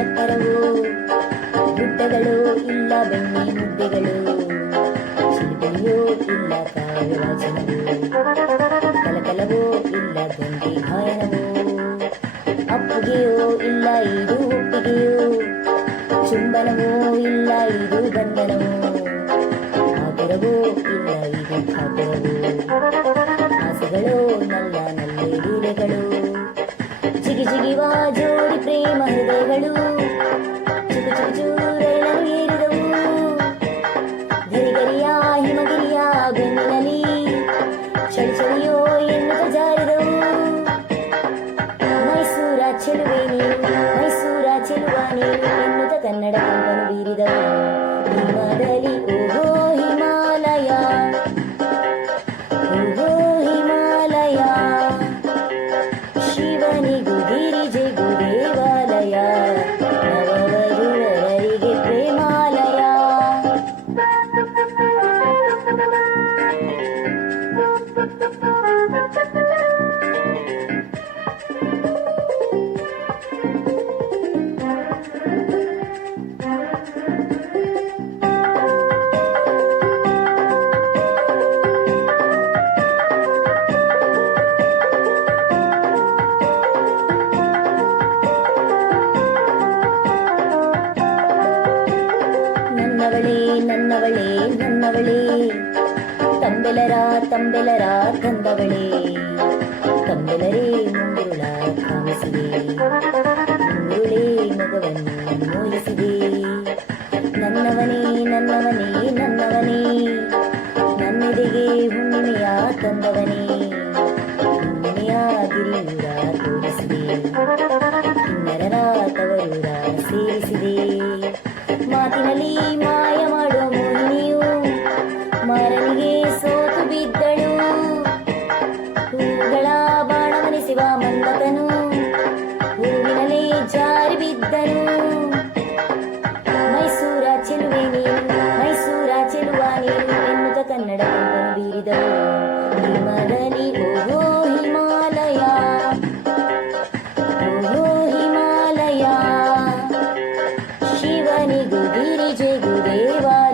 ಚಪ್ಪರವು ಗುಡ್ಡಗಳು ಇಲ್ಲ ಬೆಣ್ಣೆ ಮುದ್ದೆಗಳು ಚಿಲಿಪಿಲಿಯೋ ಇಲ್ಲ ಕಾವ್ಯ ವಾಚನವು ಕಲಕಲವೋ ಇಲ್ಲ ಗೊಂಡಿ ಗಾಯನವು ಅಪ್ಪುಗೆಯೋ ಇಲ್ಲ ಇದು ಒಪ್ಪಿಗೆಯೋ ಚುಂಬನವೋ ಇಲ್ಲ ಇದು ಬಂಧನವೋ ಆತುರವೋ ಇಲ್ಲ ಇದು ಕಾತುರವೋ ಆಸೆಗಳೋ ನಲ್ಲ ನಲ್ಲೆ ಲೀಲೆಗಳು ಜಿಗಿ ಜಿಗಿವ ಜೋಡಿ ಪ್ರೇಮ ಹೃದಯಗಳು ಚುಕು ಚುಕು ಚೂರಳನು ಏರಿದವು ಗರಿಗರಿಯ ಹಿಮಗಿರಿಯ ಬೆನ್ನಿನಲ್ಲಿ ಚಳಿ ಚಳಿಯೋ ಎನ್ನುತ್ತ ಜಾರಿದವು ಮೈಸೂರ ಚೆಲುವೆ ನೀನು ಮೈಸೂರ ಚೆಲುವ ನೀನು ಎನ್ನುತ್ತ ಕನ್ನಡ ಕಂಪನು ಬೀರಿದವು ಹಿಮದಲ್ಲಿ ಓಹೋ ಹಿಮಾಲಯ ಓಹೋ ಹಿಮಾಲಯ ಶಿವನಿಗೂ ಗಿರಿಜೆಗೂ ದೇವಾಲಯ ನವವಧುವರರಿಗೆ ಪ್ರೇಮಾಲಯ. ನನ್ನವಳೇ ನನ್ನವಳೇ ನನ್ನವಳೇ ತಂಬೆಲರ ತಂಬೆಲರ ತಂದವಳೇ ತಂಬೆಲರೇ ಮುಂಗುರುಳ ಕಾಮಿಸಿದೆ ಮುಂಗುರುಳೇ ಮಗವನ್ನು ಮೋಹಿಸಿದೆ ನನ್ನವನೇ ನನ್ನವನೇ ನನ್ನವನೇ ನನ್ನೆದೆಗೆ ಹುಣ್ಣಿಮೆಯ ತಂದವನೇ ಹುಣ್ಣಿಮೆಯ ಗಿರಿಯೂರ ತೋರಿಸಿದೆ ಕಿನ್ನರರ ತವರೂರ ಸೇರಿಸಿದೆ ಮಾತಿನಲ್ಲಿ ಮಾಯ ಮಾಡೋ ಮೋಹಿನಿಯು ಮಾರನಿಗೆ ಸೋತು ಬಿದ್ದಳು ಹೂಗಳ ಬಾಣವನಿಸುವ ಮಂದಕನು ಹೂವಿನಲೇ ಜಾರಿ ಬಿದ್ದನು ಮೈಸೂರ ಚೆಲುವೆ ನೀನು ಮೈಸೂರ ಚೆಲುವ ನೀನು ಎನ್ನುತ್ತ ಕನ್ನಡ ಕಂಪನು ಬೀರಿದವು ಹಿಮದಲ್ಲಿ ಓಹೋ ಹಿಮಾಲಯ ಓಹೋ ಹಿಮಾಲಯ ಶಿವನಿಗೂ ಗಿರಿಜೆಗೂ ದೇವಾಲಯ